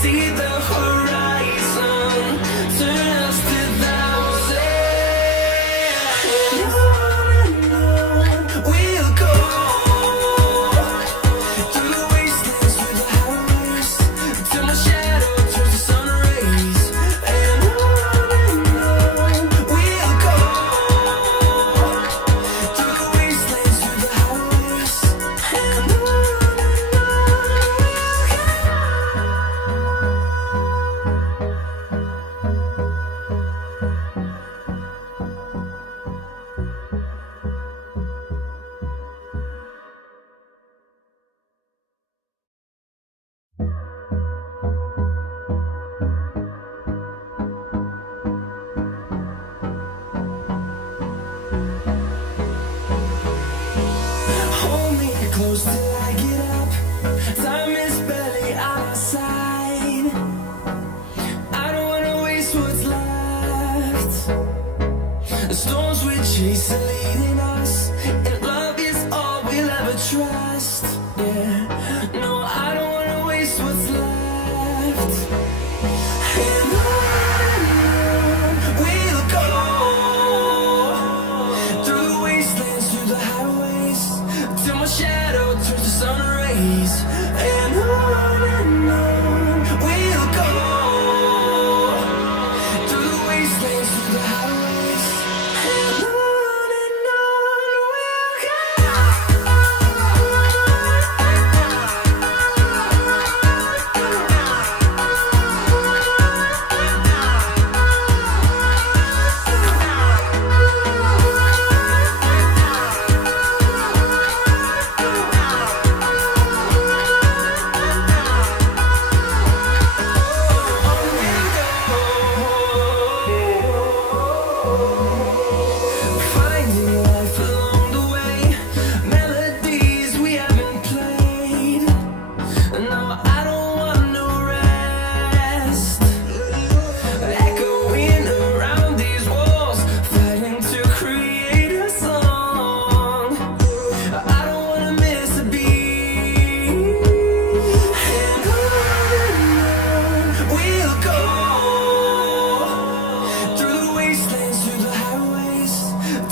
see the horizon, turn us to thousands. And on we'll go, through the wastelands, through the highways, till my shadow turns to sun rays. And on we'll go, through the wastelands, through the highways, and on. Hold me close till I get up. Time is barely on our side. I don't wanna waste what's left. The storms we chase are leading us, and love is all we'll ever trust. Yeah, no, I don't wanna waste what's left. And on we'll go, through the wastelands, through the highways, till my shadow turns to sun rays. And on we'll go, through the wastelands, through the highways, and on we'll go. Finding life along the way, melodies we haven't played. No, I don't want no rest. Echoing around these walls, fighting to create a song. I don't wanna miss a beat. And on we'll go, through the wastelands, through the highways,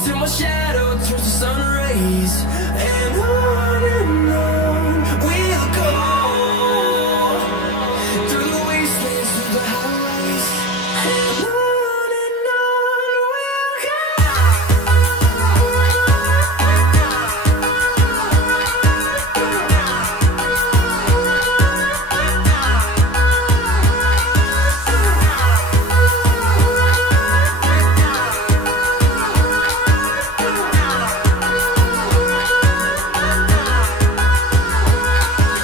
till my shadow turns to sun rays. And on we'll go, through the wastelands, through the highways, and on we'll go.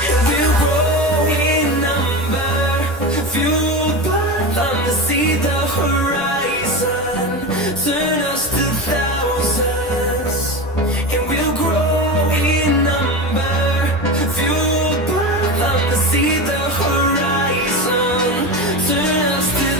And we'll grow in number, fueled by them to see the horizon, turn